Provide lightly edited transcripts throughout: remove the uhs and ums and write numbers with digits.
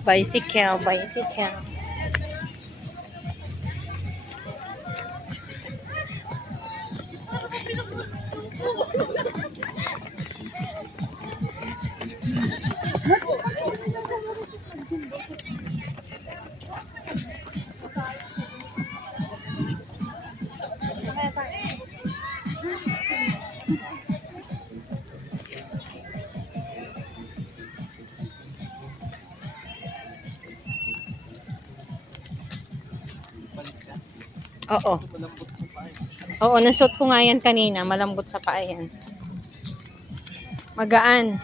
Bicycle, bicycle. Oo. Oo, nasuot ko nga yan kanina. Malambot sa paa yan. Magaan.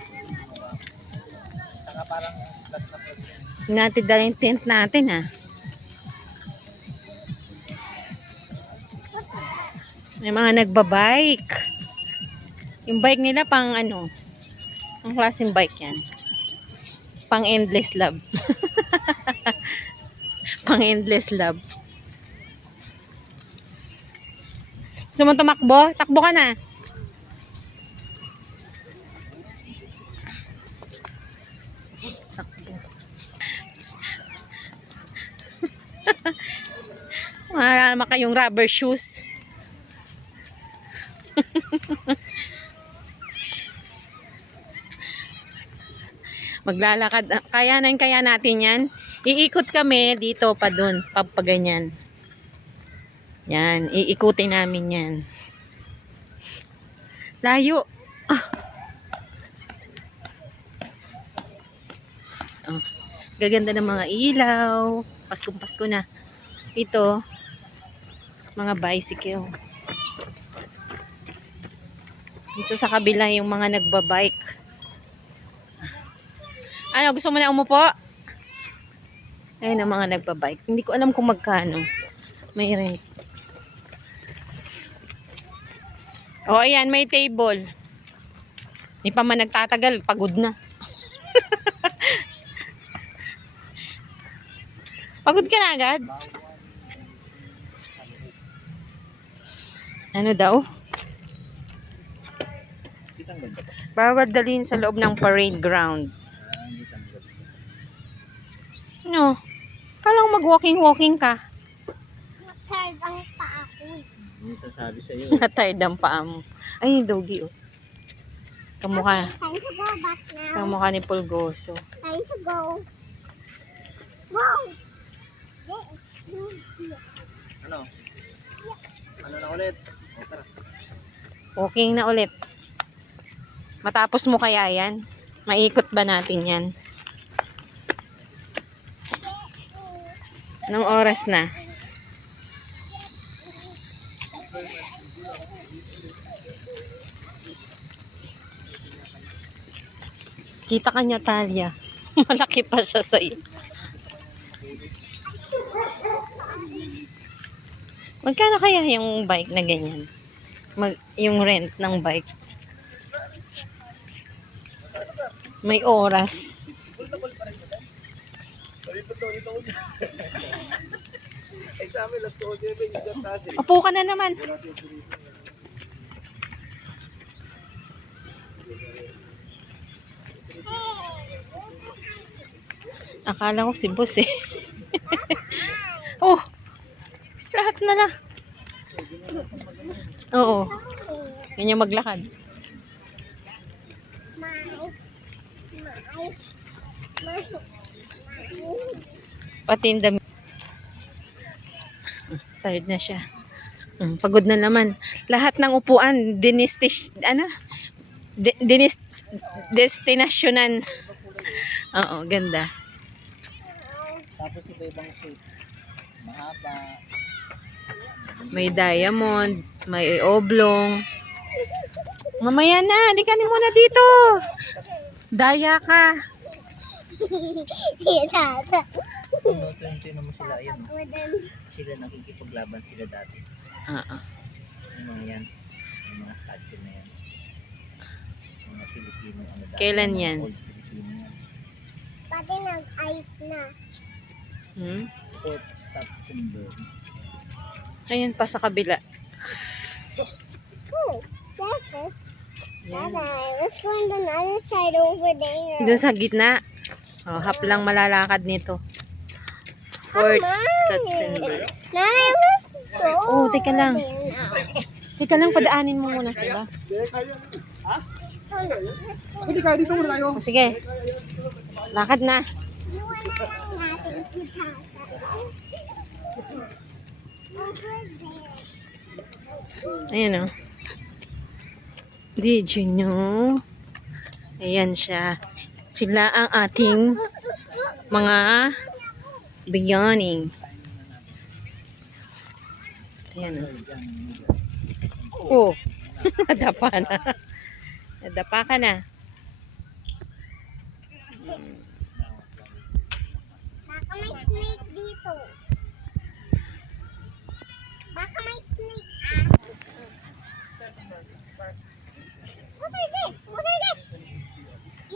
Natin dala yung tent natin, ha. May mga nagbabike. Yung bike nila pang ano? Ang klaseng bike yan? Pang endless love. Pang endless love. Gusto mo tumakbo? Takbo ka na. Takbo. Wala naman kayong rubber shoes. Maglalakad. Kaya natin yan. Iikot kami dito pa dun. Papaganyan. Yan. Iikutin namin yan. Layo. Ah. Oh. Gaganda ng mga ilaw. Paskong-pasko na. Ito. Mga bicycle. Dito sa kabila yung mga nagbabike. Ano, gusto mo na umupo? Ayun ang mga nagbabike. Hindi ko alam kung magkano. May rent. O, ayan, may table. Hindi pa man nagtatagal, pagod na. Pagod ka na agad? Ano daw? Bawal dalhin sa loob ng parade ground. No. Kalang mag-walking-walking ka. Tired ang paa ko. Hindi sasabi sa'yo. Natired ang paa mo. Ay, yung doggy, oh. Kamukha. Time to go back now. Kamukha ni Pulgoso. Time to go. Wow! Ano? Ano na ulit? O, tara. Walking na ulit. Matapos mo kaya yan? Maikot ba natin yan? Anong oras na? Kita ka niya, Talia. Malaki pa siya sa'yo. Magkano kaya yung bike na ganyan? Yung rent ng bike? May oras. Upo ka na naman. Akala ko si boss eh. Oh, lahat na lang. Oo. Ganyan maglakad. Pati yung dami. Tired na siya. Pagod na naman. Lahat ng upuan, destinasyonan. Oo, ganda. Tapos iba-ibang shape. Mahaba. May diamond, may oblong. Mamaya na, halika ni muna dito. Daya ka. Tingnan mo sila, ayun. Sila nakikipaglaban sila dati. Yung mga yan. Yung mga statue na yan. Mga Pilipino. Ano dati. Kailan Mga yan? old Filipino yan. Pati nag-ice na. Fort September. Ayun pa sa kabila. Oh. Yan. Bye-bye. Let's go on the other side over there. Doon sa gitna. Oh, half lang malalakad nito. Fort Stutzenberg. Nanay, let's go. Oh, teka lang. there now. Teka lang, padaanin mo muna sila. Ito na. Let's Oh, go. sige. Lakad na. Iwan na lang natin si Tata. Over there. Ayan o. Did you know? Ayan siya. Sila ang ating mga biyonic. Ayan o. Oh. Nadapa na. Nadapa ka na. Baka may snake dito. Baka may snake, ah. What are this? What are this?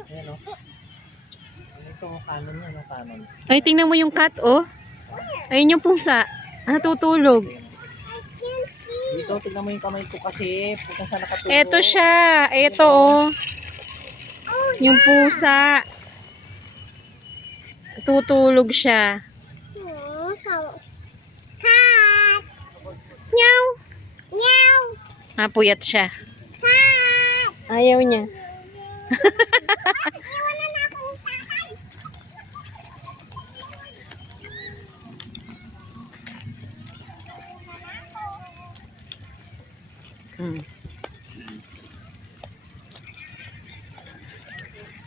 Ayan o. Ano ito? Kanon yan, no? Kanon. Ay, tingnan mo yung cat, oh. Ayun yung pusa. Natutulog. I can't see. Dito, tignan mo yung kamay ko kasi. Kung saan nakatulog. Eto siya. Eto, oh. Oh, Yung pusa. Tutulog siya. oh, cat. Meow. Meow. Napuyat siya. Cat. Ayaw niya. Iwan na na akong tatay. Hmm.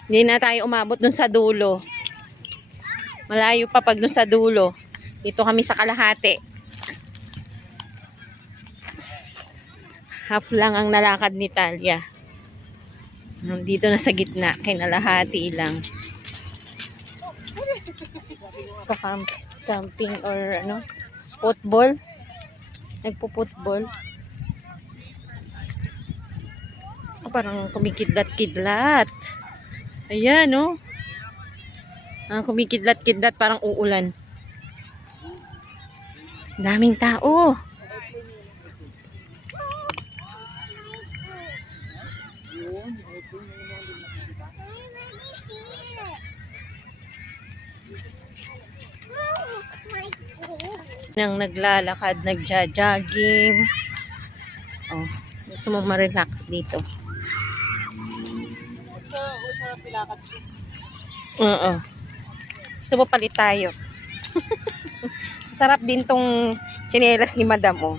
Hindi na tayo umabot dun sa dulo. Malayo pa pag dun sa dulo. Dito kami sa kalahati. Half lang ang nalakad ni Talia. Dito na sa gitna. Kinalahati lang. Camping or ano? Football. Nagpo-football. Oh, parang kumikidlat-kidlat. Ayan, no? Kumikidlat-kidlat, parang uulan. Daming tao. Nang naglalakad, nagja-jogging. Oh, gusto mo ma-relax dito. Oo. Gusto mo palit tayo. Sarap din tong tsinelas ni Madam, oh.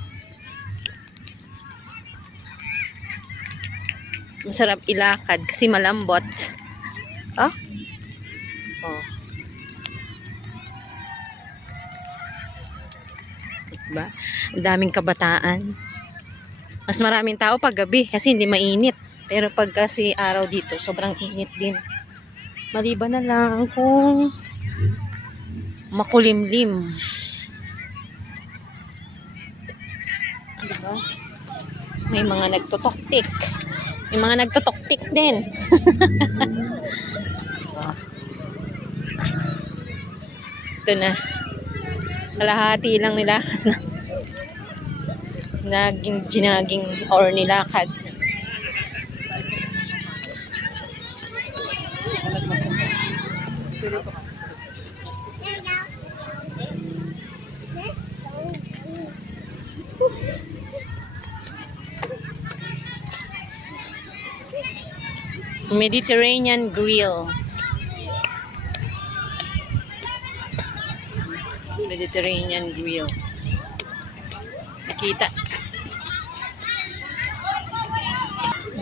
Masarap ilakad kasi malambot. Oh. Oh. Diba? Ang daming kabataan. Mas maraming tao pag gabi kasi hindi mainit. Pero pag kasi araw dito, sobrang init din. Maliban na lang kung makulimlim. Diba? May mga nagtutoktik. May mga nagtutoktik din. Ito na. Kalahati lang nila. Naging ginaging or nilakad. There you go. Mediterranean Grill. Mediterranean Grill. Nakita.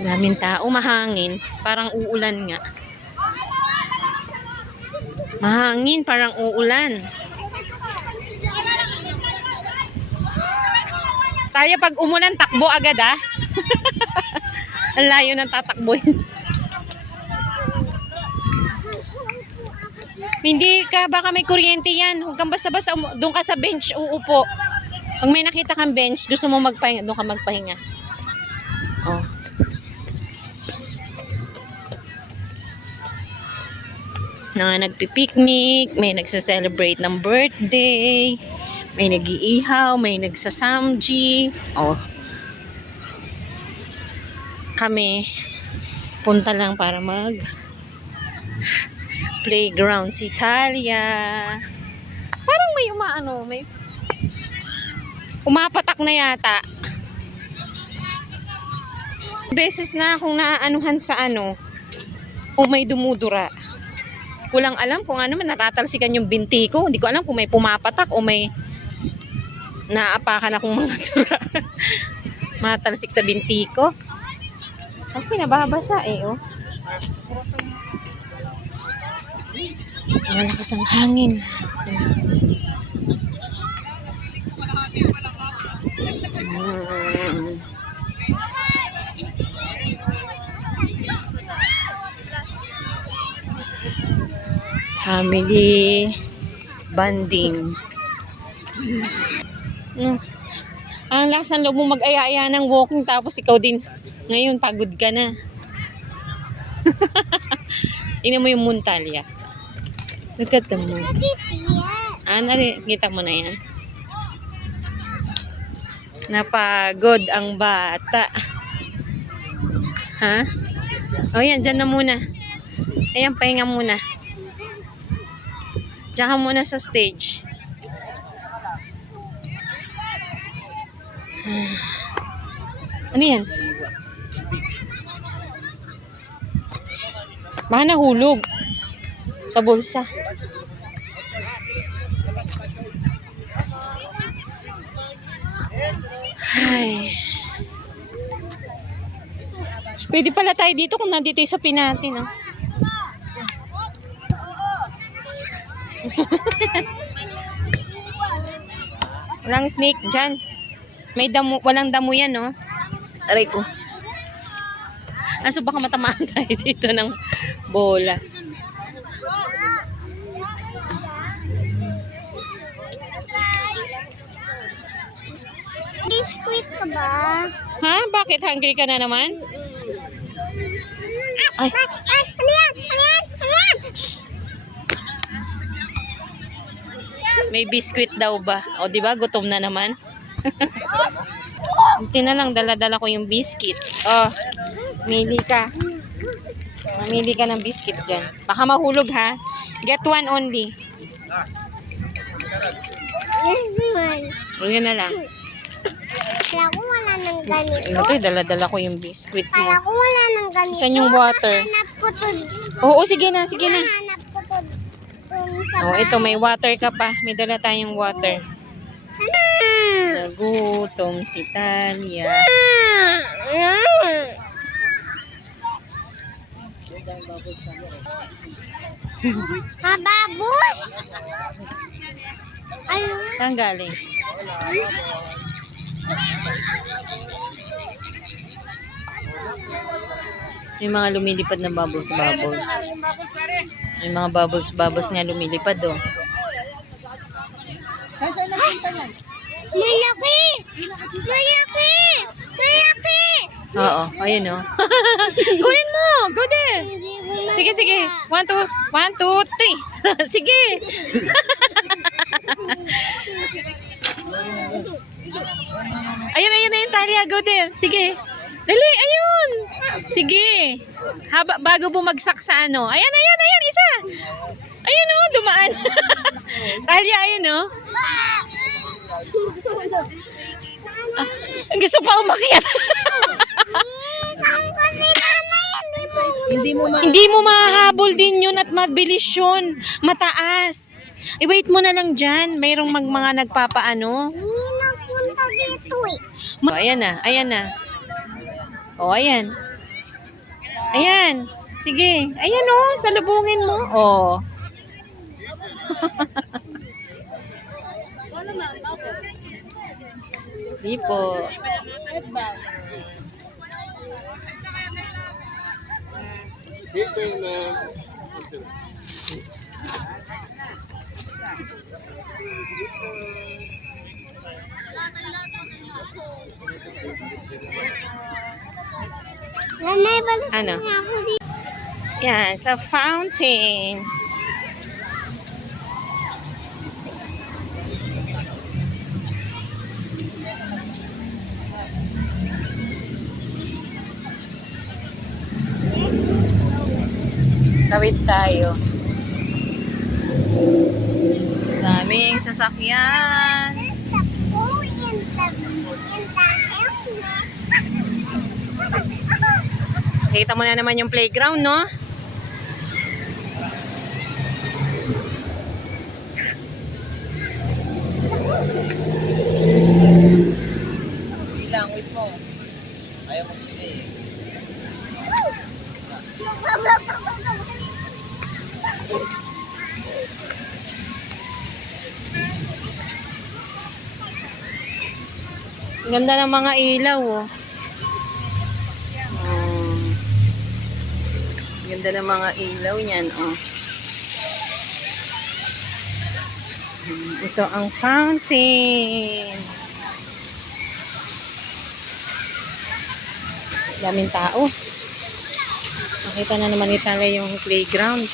Daming tao, mahangin. Parang uulan nga. Mahangin, parang uulan. Tayo pag umulan, takbo agad ah. Ang layo ng tatakbohin. Hindi ka, baka may kuryente yan. Huwag kang basta-basta, doon ka sa bench, uupo. Pag may nakita kang bench, gusto mo magpahinga, doon ka magpahinga. Oh. Nagpi-picnic, may nagsa-celebrate ng birthday, may nag-iihaw, may nagsasamji. Oh. kami punta lang para mag playground si Talia. Parang may may umapatak na yata. Beses na akong naaanuhan sa o may dumudura. Kulang alam kung ano man natatalsikan yung binti ko. Hindi ko alam kung may pumapatak o may naapakan akong mga dura. Matalsik sa binti ko. Kasi nababasa oh. Malakas ang hangin. Family bonding. Ang lakas ng loob mo mag-aya-aya ng walking tapos ikaw din ngayon pagod ka na. Tingnan mo yung Montalia. Look at them. Kita mo na yan. Napagod ang bata. Ha? O yan, dyan na muna. Ayan, pahinga muna. Diyan ka muna sa stage. Ano yan? Baka nahulog sa bulsa. Ay. Pwede pala tayo dito kung nandito sa Pinati, no? Walang snake dyan. May damo, walang damo yan, no? Aray ko. Aso baka matamaan tayo dito ng bola. Biscuit ka ba? Ha? Bakit? Hungry ka na naman? Ay. Ano yan? Ano yan? Ano yan? May biscuit daw ba? O, di ba? Gutom na naman. Hindi na lang, dala-dala ko yung biscuit. Oh, mili ka. Mamili ka ng biscuit dyan. Baka mahulog, ha? Get one only. Yes, man. O, yun na lang. Kala ko wala nang ganito. Ito, dala-dala ko yung biscuit Kala mo. ko wala nang ganito. Saan yung water? Hanap ko to. Oo, sige na, sige na. Hanap ko to. Sa Oh, ito, may water ka pa. May dala tayong water. Nagutom si Talia. Mababos? Ano? Saan galing? May mga lumilipad na bubbles. May mga bubbles nga lumilipad, oh. Malaki! Malaki! Malaki! Oo, ayun, oh. Kunin mo! Go there! Sige, sige. 1, 2, 3. Sige! Ayun na yung Talia. Go there. Sige. Dali, ayun. Sige. Bago bumagsak sa ano. Ayan, isa. Ayun, oh, dumaan. Talia, ayun, oh. Gusto pa umakyat. Hindi mo mahahabol din yun at mabilis yun. Mataas. I-wait mo na lang dyan. Mayroong mga nagpapaano. Nagpunta dito eh. Ayan na, ayan na. O, ayan. Ayan. Sige. Ayan o, salubungin mo. O. Di po. Nanay, balik Ano? na ako dito. Yan, sa fountain. Tawid tayo. Daming sasakyan. Kita mo na naman yung playground, no? Bilang, wait mo. Ayaw mo pinay eh. Ganda ng mga ilaw, oh. Ganda ng mga ilaw niyan, oh. Ito ang fountain. Daming tao. Nakita na naman ni Tala yung playground.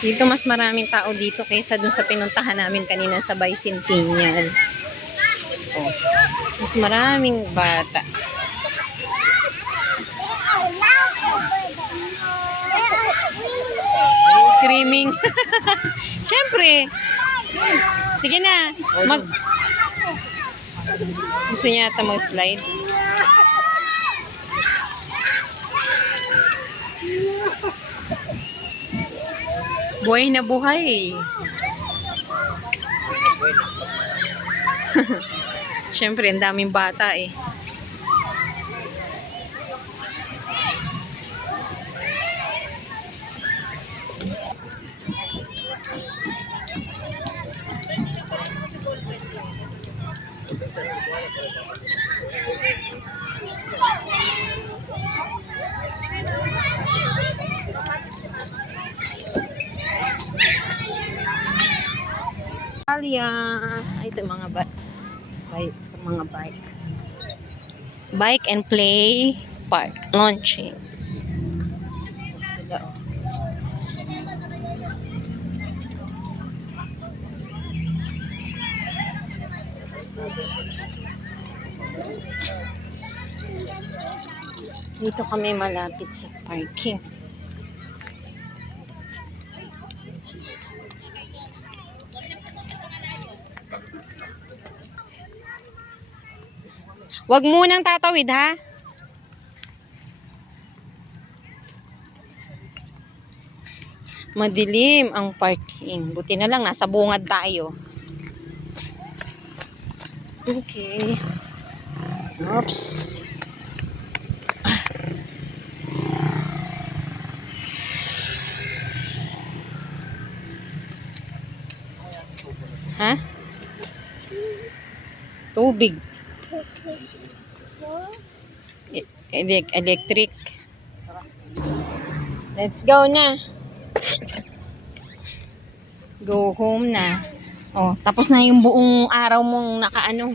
Dito mas maraming tao dito kaysa dun sa pinuntahan namin kanina sa Bicentennial. Oh, mas maraming bata. Screaming. Siyempre. Sige na. Gusto niya ata mag-slide. Buhay na buhay. Siyempre, ang daming bata eh. Alia, ito mga bike sa mga bike and play park launching. Sila, oh. Dito kami malapit sa parking. Wag munang tatawid, ha? Madilim ang parking. Buti na lang nasa bungad tayo. Okay. Oops. Ha? Tubig. Electric. Let's go na. Go home na. Oh, tapos na yung buong araw mong nakaano.